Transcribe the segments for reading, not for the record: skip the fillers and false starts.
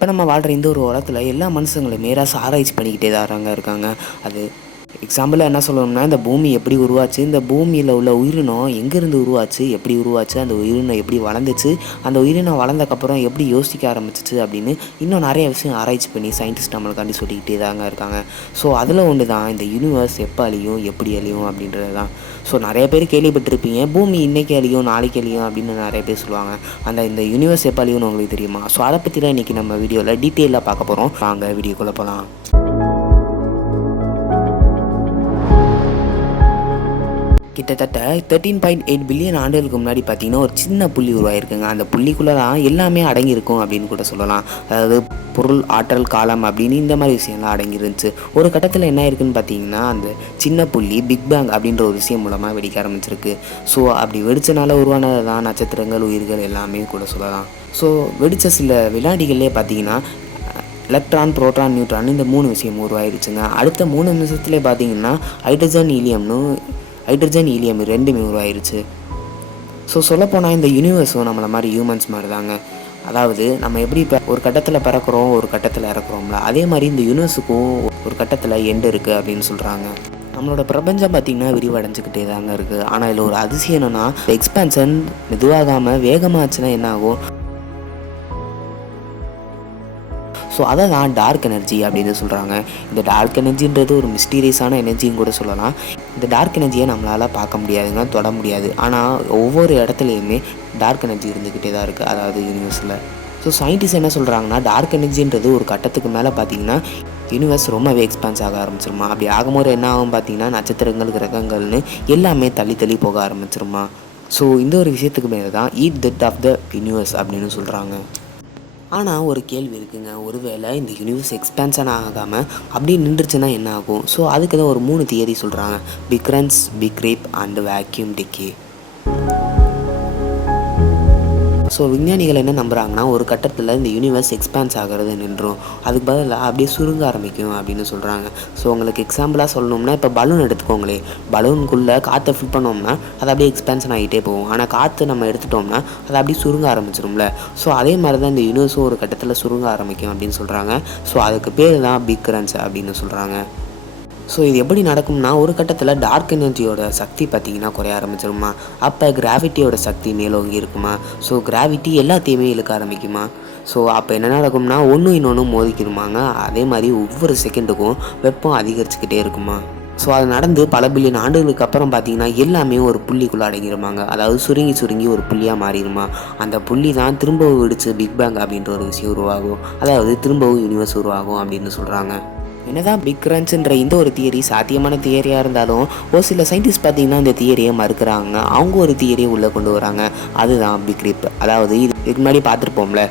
இப்போ நம்ம வாழ்கிற இந்த ஒரு உலகத்தில் எல்லா மனுஷங்களும் மேராக ஆராய்ச்சி பண்ணிக்கிட்டே தான் இருக்காங்க. அது எக்ஸாம்பிளாக என்ன சொல்லணும்னா, இந்த பூமி எப்படி உருவாச்சு, இந்த பூமியில் உள்ள உயிரினம் எங்கேருந்து உருவாச்சு, எப்படி உருவாச்சு, அந்த உயிரினம் எப்படி வளர்ந்துச்சு, அந்த உயிரினம் வளர்ந்தக்கப்புறம் எப்படி யோசிக்க ஆரம்பிச்சிச்சு அப்படின்னு இன்னும் நிறைய விஷயம் ஆராய்ச்சி பண்ணி சயின்டிஸ்ட் நம்மளுக்காண்டி சொல்லிக்கிட்டே தாங்க இருக்காங்க. ஸோ அதில் ஒன்று தான் இந்த யூனிவர்ஸ் எப்போ அழியும், எப்படி அழியும் அப்படின்றது தான். ஸோ நிறைய பேர் கேள்விப்பட்டிருப்பீங்க, பூமி இன்றைக்கி அழியும் நாளைக்கு அழியும் அப்படின்னு நிறைய பேர் சொல்லுவாங்க. இந்த யூனிவர்ஸ் எப்போ அழியும்னு உங்களுக்கு தெரியுமா? ஸோ அதை பற்றி தான் இன்றைக்கி நம்ம வீடியோவில் டீட்டெயிலாக பார்க்க போகிறோம். வாங்க வீடியோக்குள்ளே போகலாம். கிட்டத்தட்ட 13.8 பில்லியன் ஆண்டுகளுக்கு முன்னாடி பார்த்தீங்கன்னா ஒரு சின்ன புள்ளி உருவாயிருக்குங்க. அந்த புள்ளிக்குள்ளே தான் எல்லாமே அடங்கியிருக்கும் அப்படின்னு கூட சொல்லலாம். அதாவது பொருள், ஆற்றல், காலம் அப்படின்னு இந்த மாதிரி விஷயம்லாம் அடங்கிருந்துச்சு. ஒரு கட்டத்தில் என்ன இருக்குன்னு பார்த்தீங்கன்னா, அந்த சின்ன புள்ளி பிக் பேங் அப்படின்ற ஒரு விஷயம் மூலமாக வெடிக்க ஆரம்பிச்சிருக்கு. ஸோ அப்படி வெடிச்சனால உருவானது தான் நட்சத்திரங்கள், உயிர்கள் எல்லாமே கூட சொல்லலாம். ஸோ வெடித்த சில வினாடிகள்லேயே பார்த்தீங்கன்னா எலக்ட்ரான், புரோட்டான், நியூட்ரான் இந்த 3 விஷயம் உருவாயிருச்சுங்க. அடுத்த 3 நிமிஷத்துலேயே பார்த்தீங்கன்னா ஹைட்ரஜன், ஹீலியம் ரெண்டுமே உருவாயிருச்சு. ஸோ சொல்லப்போனால் இந்த யூனிவர்ஸும் நம்மளை மாதிரி ஹியூமன்ஸ் மாதிரி தாங்க. அதாவது நம்ம எப்படி இப்போ ஒரு கட்டத்தில் பிறக்கிறோம், ஒரு கட்டத்தில் இறக்குறோம்ல, அதே மாதிரி இந்த யூனிவர்ஸுக்கும் ஒரு கட்டத்தில் எண்டு இருக்குது அப்படின்னு சொல்கிறாங்க. நம்மளோட பிரபஞ்சம் பார்த்திங்கன்னா விரிவடைஞ்சிக்கிட்டே தாங்க இருக்குது. ஆனால் இதில் ஒரு அதிசயம் என்னென்னா, எக்ஸ்பேன்ஷன் மெதுவாகாமல் வேகமாகச்சுன்னா என்ன ஆகும்? ஸோ அதை தான் டார்க் எனர்ஜி அப்படின்னு சொல்கிறாங்க. இந்த டார்க் எனர்ஜின்றது ஒரு மிஸ்டீரியஸான எனர்ஜின்னு கூட சொல்லலாம். இந்த டார்க் எனர்ஜியை நம்மளால் பார்க்க முடியாதுங்க, தொட முடியாது. ஆனால் ஒவ்வொரு இடத்துலையுமே டார்க் எனர்ஜி இருந்துக்கிட்டே தான் இருக்குது, அதாவது யூனிவர்ஸில். ஸோ சயின்டிஸ்ட் என்ன சொல்கிறாங்கன்னா, டார்க் எனர்ஜின்றது ஒரு கட்டத்துக்கு மேலே பார்த்திங்கன்னா யூனிவர்ஸ் ரொம்பவே எக்ஸ்பான்ஸ் ஆக ஆரம்பிச்சிருமா. அப்படி ஆகும்போது என்ன ஆகும் பார்த்திங்கன்னா, நட்சத்திரங்கள், கிரகங்கள்னு எல்லாமே தள்ளி போக ஆரம்பிச்சிருமா. ஸோ இந்த ஒரு விஷயத்துக்கு மேலே தான் டெத் ஆஃப் த யூனிவர்ஸ் அப்படின்னு சொல்கிறாங்க. ஆனால் ஒரு கேள்வி இருக்குங்க, ஒருவேளை இந்த யூனிவர்ஸ் எக்ஸ்பேன்ஷன் ஆகாமல் அப்படி நின்றுச்சுன்னா என்ன ஆகும்? ஸோ அதுக்கு தான் ஒரு 3 தியரி சொல்கிறாங்க. Big crunch, big rip and vacuum decay. So விஞ்ஞானிகள் என்ன நம்புகிறாங்கன்னா, ஒரு கட்டத்தில் இந்த யூனிவர்ஸ் எக்ஸ்பேன்ஸ் ஆகிறது நின்றும், அதுக்கு பதிலாக அப்படியே சுருங்க ஆரம்பிக்கும் அப்படின்னு சொல்கிறாங்க. ஸோ உங்களுக்கு எக்ஸாம்பிளாக சொல்லணும்னா, இப்போ பலூன் எடுத்துக்கோங்களே, பலூனுக்குள்ளே காற்றை ஃபில் பண்ணோம்னா அது அப்படியே எக்ஸ்பேன்ஷன் ஆகிட்டே போகும். ஆனால் காற்று நம்ம எடுத்துட்டோம்னா அது அப்படியே சுருங்க ஆரம்பிச்சிடும்ல. ஸோ அதே மாதிரி தான் இந்த யூனிவர்ஸும் ஒரு கட்டத்தில் சுருங்க ஆரம்பிக்கும் அப்படின்னு சொல்கிறாங்க. ஸோ அதுக்கு பேர் தான் பிக் கிரன்ச் அப்படின்னு சொல்கிறாங்க. ஸோ இது எப்படி நடக்கும்னா, ஒரு கட்டத்தில் டார்க் எனர்ஜியோட சக்தி பார்த்திங்கன்னா குறைய ஆரம்பிச்சிருமா. அப்போ கிராவிட்டியோட சக்தி மேலோங்கி இருக்குமா. ஸோ கிராவிட்டி எல்லாத்தையுமே இழுக்க ஆரம்பிக்குமா. ஸோ அப்போ என்ன நடக்கும்னா, ஒன்று இன்னொன்று மோதிக்கிடுமாங்க. அதே மாதிரி ஒவ்வொரு செகண்டுக்கும் வெப்பம் அதிகரிச்சுக்கிட்டே இருக்குமா. ஸோ அது நடந்து பல பில்லியன் ஆண்டுகளுக்கு அப்புறம் பார்த்திங்கன்னா எல்லாமே ஒரு புள்ளிக்குள்ளே அடங்கிடுமாங்க. அதாவது சுருங்கி ஒரு புள்ளியாக மாறிடுமா. அந்த புள்ளி தான் திரும்பவும் வெடிச்சு பிக் பேங் அப்படின்ற ஒரு விஷயம் உருவாகும். அதாவது திரும்பவும் யூனிவர்ஸ் உருவாகும் அப்படின்னு சொல்கிறாங்க. என்னதான் பிக் கிரன்ச்ன்ற இந்த ஒரு தியரி சாத்தியமான தியரியாக இருந்தாலும், ஒரு சில சயின்டிஸ்ட் பார்த்திங்கன்னா இந்த தியரியை மறுக்கிறாங்க. அவங்க ஒரு தியரியை உள்ளே கொண்டு வராங்க, அதுதான் பிக் ரீப். அதாவது இதுக்கு முன்னாடி பார்த்துருப்போம்ல,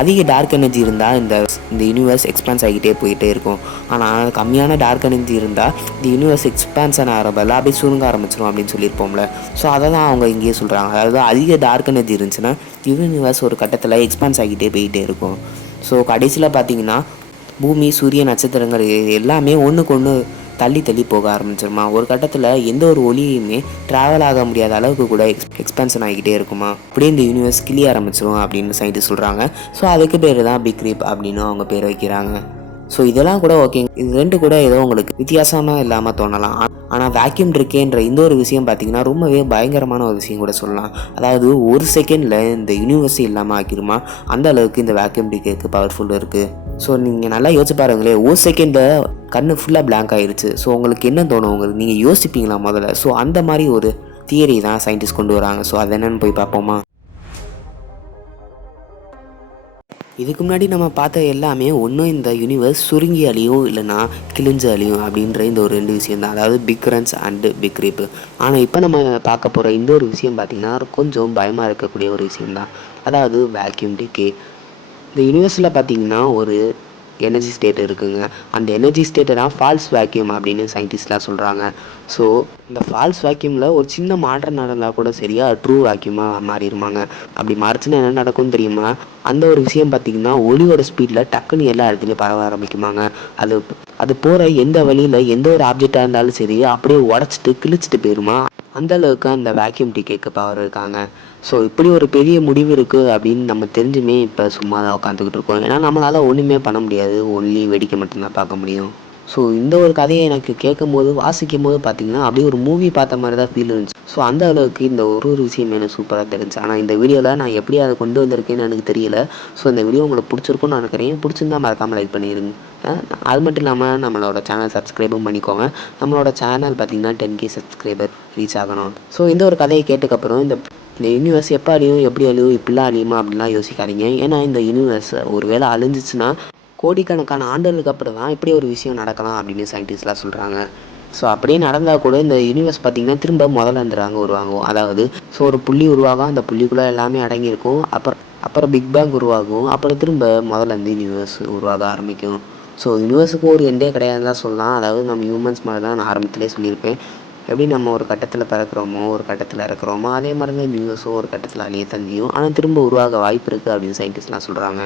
அதிக டார்க் எனர்ஜி இருந்தால் இந்த யூனிவர்ஸ் எக்ஸ்பான்ஸ் ஆகிட்டே போயிட்டே இருக்கும். ஆனால் கம்மியான டார்க் எனர்ஜி இருந்தால் இந்த யூனிவர்ஸ் எக்ஸ்பான்ஷன் ஆகிறப்பல அப்படியே சுருங்க ஆரம்பிச்சிடும் அப்படின்னு சொல்லியிருப்போம்ல. ஸோ அதை தான் அவங்க இங்கேயே சொல்கிறாங்க. அதாவது அதிக டார்க் எனர்ஜி இருந்துச்சுன்னா யூனிவர்ஸ் ஒரு கட்டத்தில் எக்ஸ்பான்ஸ் ஆகிட்டே போயிட்டே இருக்கும். ஸோ கடைசியில் பார்த்திங்கன்னா பூமி, சூரிய, நட்சத்திரங்கள் எல்லாமே ஒன்றுக்கு ஒன்று தள்ளி போக ஆரம்பிச்சிருமா. ஒரு கட்டத்தில் எந்த ஒரு ஒளியுமே ட்ராவல் ஆக முடியாத அளவுக்கு கூட எக்ஸ்பென்ஷன் ஆகிக்கிட்டே இருக்குமா. அப்படியே இந்த யூனிவர்ஸ் கிளிய ஆரம்பிச்சிரும் அப்படின்னு சயின்டிஸ்ட் சொல்கிறாங்க. ஸோ அதுக்கு பேர் தான் பிக் ரீப் அப்படின்னு அவங்க பேர் வைக்கிறாங்க. ஸோ இதெல்லாம் கூட ஓகேங்க. இது ரெண்டு கூட ஏதோ உங்களுக்கு வித்தியாசமாக இல்லாமல் தோணலாம். ஆனால் வேக்யூம் டிக்கேன்ற இந்த ஒரு விஷயம் பார்த்திங்கன்னா ரொம்பவே பயங்கரமான ஒரு விஷயம் கூட சொல்லலாம். அதாவது ஒரு செகண்டில் இந்த யூனிவர்ஸே இல்லாமல் ஆக்கிடுமா. அந்த அளவுக்கு இந்த வேக்யூம் டிக்கேக்கு பவர்ஃபுல் இருக்குது. ஸோ நீங்கள் நல்லா யோசிச்சு பாருங்களேன், ஒரு செகண்டில் கண்ணு ஃபுல்லாக பிளாங்க் ஆகிடுச்சு. ஸோ உங்களுக்கு என்ன தோணும்? நீங்கள் யோசிப்பீங்களா முதல்ல? ஸோ அந்த மாதிரி ஒரு தியரி தான் சயின்டிஸ்ட் கொண்டு வராங்க. ஸோ அது என்னென்னு போய் பார்ப்போமா. இதுக்கு முன்னாடி நம்ம பார்த்த எல்லாமே ஒன்றும் இந்த யூனிவர்ஸ் சுருங்கி அழியும் இல்லைனா கிழிஞ்சு அழியும் அப்படின்ற இந்த ஒரு 2 விஷயம் தான். அதாவது big crunch and big rip. ஆனால் இப்போ நம்ம பார்க்க போகிற இந்த ஒரு விஷயம் பார்த்திங்கன்னா கொஞ்சம் பயமாக இருக்கக்கூடிய ஒரு விஷயந்தான். அதாவது வேக்யூம் டிக்கே. இந்த யூனிவர்ஸில் பார்த்திங்கன்னா ஒரு எனர்ஜி ஸ்டேட் இருக்குங்க. அந்த எனர்ஜி ஸ்டேட்டை தான் ஃபால்ஸ் வேக்யூம் அப்படின்னு சயின்டிஸ்ட்லாம் சொல்கிறாங்க. ஸோ இந்த ஃபால்ஸ் வேக்யூமில் ஒரு சின்ன மாற்றம் நடந்தால் கூட சரியாக ட்ரூ வேக்யூமாக மாறிடுமாங்க. அப்படி மாறிச்சுன்னா என்ன நடக்கும்னு தெரியுமா? அந்த ஒரு விஷயம் பார்த்திங்கன்னா ஒளியோட ஸ்பீடில் டக்குன்னு எல்லா இடத்துலையும் பரவ ஆரம்பிக்குமாங்க. அது அது போகிற எந்த வழியில் எந்த ஒரு ஆப்ஜெக்டாக இருந்தாலும் சரி அப்படியே உடச்சிட்டு கிழிச்சிட்டு போயிருமா. அந்த அளவுக்கு அந்த வேக்யூம் டிகேக்கு பவர் இருக்காங்க. ஸோ இப்படி ஒரு பெரிய முடிவு இருக்குது அப்படின்னு நம்ம தெரிஞ்சுமே இப்போ சும்மா தான் உட்காந்துக்கிட்டு இருக்கோம். ஏன்னா நம்மளால் ஒன்றுமே பண்ண முடியாது, ஒன்லி வேடிக்கை மட்டும்தான் பார்க்க முடியும். ஸோ இந்த ஒரு கதையை எனக்கு கேட்கும்போது வாசிக்கும்போது பார்த்தீங்கன்னா அப்படியே ஒரு மூவி பார்த்த மாதிரி தான் ஃபீல் இருந்துச்சு. ஸோ அந்த அளவுக்கு இந்த ஒரு விஷயம் எனக்கு சூப்பராக தெரிஞ்சு. ஆனால் இந்த வீடியோவில் நான் எப்படி அதை கொண்டு வந்திருக்கேன்னு எனக்கு தெரியல. ஸோ இந்த வீடியோ உங்களுக்கு பிடிச்சிருக்குன்னு நினைக்கிறேன். பிடிச்சிருந்தா மறக்காமல் லைக் பண்ணிடுங்க. அது மட்டும் இல்லாமல் நம்மளோட சேனல் சப்ஸ்கிரைபும் பண்ணிக்கோங்க. நம்மளோட சேனல் பார்த்திங்கன்னா 10K சப்ஸ்கிரைபர் ரீச் ஆகணும். ஸோ இந்த ஒரு கதையை கேட்டதுக்கப்புறம் இந்த யூனிவர்ஸ் எப்போ அழியும், எப்படி அழியும், இப்படிலாம் அழியுமா அப்படின்லாம் யோசிக்காதீங்க. ஏன்னா இந்த யூனிவர்ஸ் ஒரு வேளை அழிஞ்சிச்சுன்னா கோடிக்கணக்கான ஆண்டுகளுக்கு அப்புறம் தான் இப்படி ஒரு விஷயம் நடக்கலாம் அப்படின்னு சயின்டிஸ்ட்லாம் சொல்கிறாங்க. ஸோ அப்படியே நடந்தால் கூட இந்த யூனிவர்ஸ் பார்த்திங்கன்னா திரும்ப முதல்ல இருந்துறாங்க உருவாகும். அதாவது ஸோ ஒரு புள்ளி உருவாகும், அந்த புள்ளிக்குள்ளே எல்லாமே அடங்கியிருக்கும். அப்புறம் பிக் பேங் உருவாகும். அப்புறம் திரும்ப முதல்ல இருந்து யூனிவர்ஸ் உருவாக ஆரம்பிக்கும். ஸோ யூனிவர்ஸுக்கு ஒரு எண்டே கிடையாதுன்னு தான் சொல்லலாம். அதாவது நம்ம ஹியூமன்ஸ் மாதிரி தான் நான் ஆரம்பத்திலே சொல்லியிருப்பேன். எப்படி நம்ம ஒரு கட்டத்தில் பிறக்கிறோமோ, ஒரு கட்டத்தில் இறக்குறோமோ, அதே மாதிரி தான் யூனிவர்ஸும் ஒரு கட்டத்தில் அழியத்தான் செய்யும். ஆனால் திரும்ப உருவாக வாய்ப்பு இருக்குது அப்படின்னு சயின்டிஸ்ட்லாம் சொல்கிறாங்க.